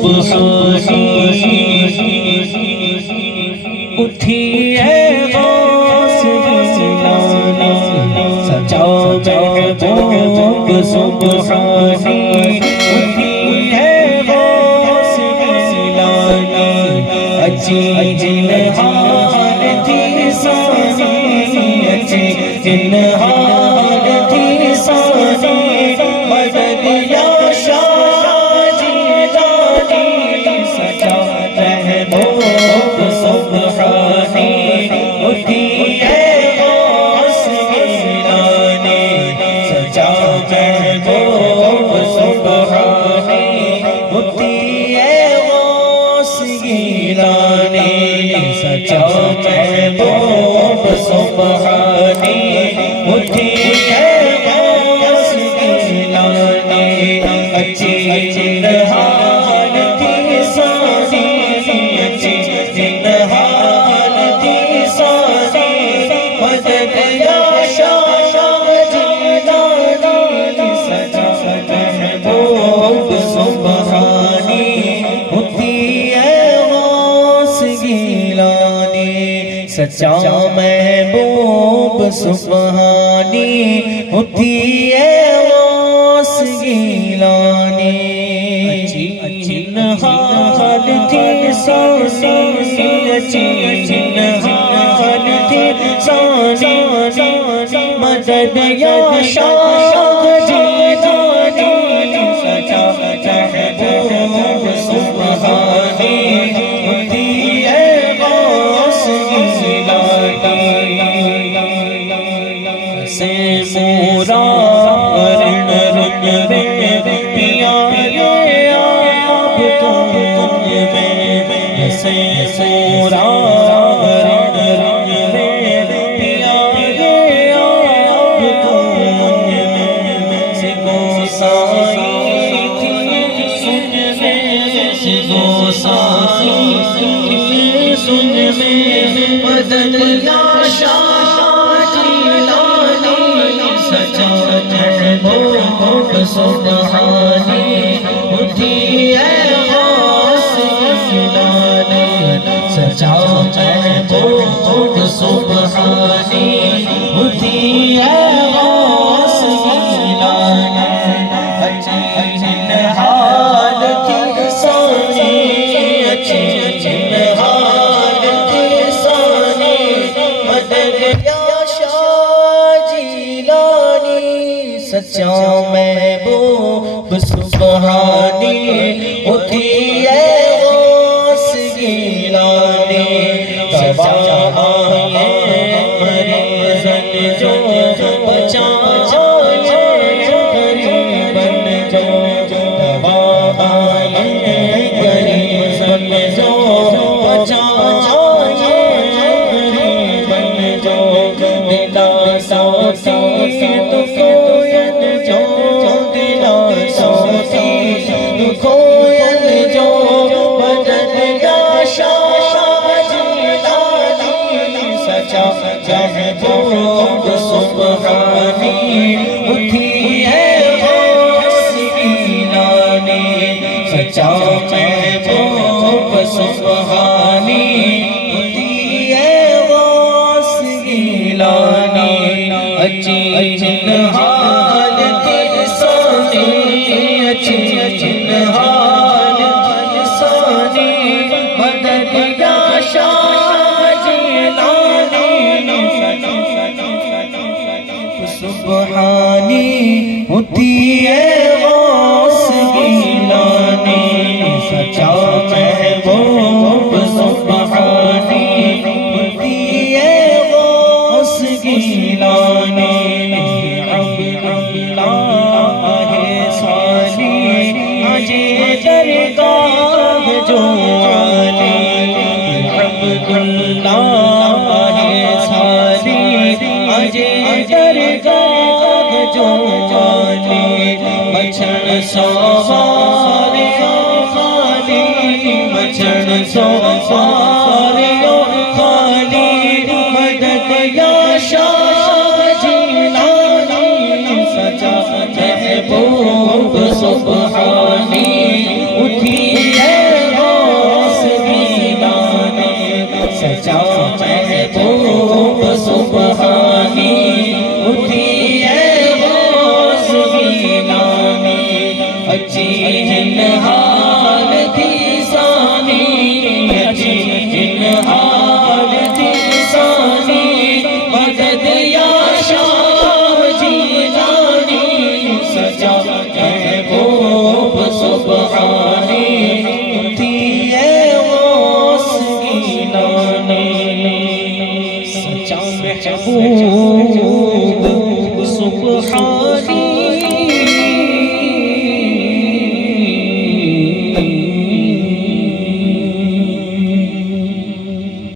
سبحانی اٹھی ہے غوث گیلانی سجا محبوب سبحانی اٹھی ہے غوث گیلانی اچھی جنہان تھی سانی اچھی جنہان تھی سانی مدد یا شاہ جیلانی سجا محبوب سبحانی اٹھی ہے غوث گیلانی سجا محبوب سبحانی اٹھی ہے غوث گیلانی سجا محبوب سبحانی اٹھی ہے غوث گیلانی اچھی جنہان تھی سانی اچھی جنہان تھی سانی مدد یا شاہ جیلانی سجا محبوب سبحانی اٹھی ہے غوث گیلانی سچا محبوب سبحانی اٹھی ہے غوث گیلانی جنہان تھی سانی اچھی جنہان تھی سانی مدد یا شاہ جیلانی سچا محبوب سبحانی اٹھی ہے غوث گیلانی سے مورا رن رن میں پیا آپ کو کنج میں سے مورا رن رن میں پیا آپ کو کنج میں سے گوسائی تھی سنج میں سے گوسائی تھی سنج میں مدد یا شاہ جیلانی سجا محبوب سبحانی اٹھی ہے غوث گیلانی سجا محبوب سبحانی اٹھی ہے غوث گیلانی اچھی جنہان تھی سانی اچھی جنہان تھی سانی مدد یا شاہ جیلانی سچا محبوب سبحانی اٹھی ہے غوث گیلانی دوائیں مریضن جو بچائے غریبن جو دوائیں غریبن جو بچائے غریبن جو دلا سوتی تو کوئل جو دلا سوتی تو کوئل جو مدد یا شاہ جیلانی سجا محبوب سبحانی اٹھی ہے غوث گیلانی سچا محبوب سبحانی اٹھی ہے غوث گیلانی اچھی جنہان تھی سانی اچھی جنہان تھی سانی مدد یا شاہ جیلانی سبحانی اٹھی ہے غوث گیلانی سچا محبوب سبحانی اٹھی ہے غوث گیلانی عبداللہ صالی اجے درگاہ جو عالی عبداللہ صالی اجے درگاہ جو عالی بچھڑ سواریوں خالی بچھڑ سواریوں خالی مدد یا شاہ جیلانی سجا محبوب سبحانی اٹھی ہے اچھی حال تھی ثانی اچھی حال تھی ثانی مدد یا شاہ جیلانی سجا محبوب سبحانی تھی اے غوث گیلانی سچا محبوب سبحانی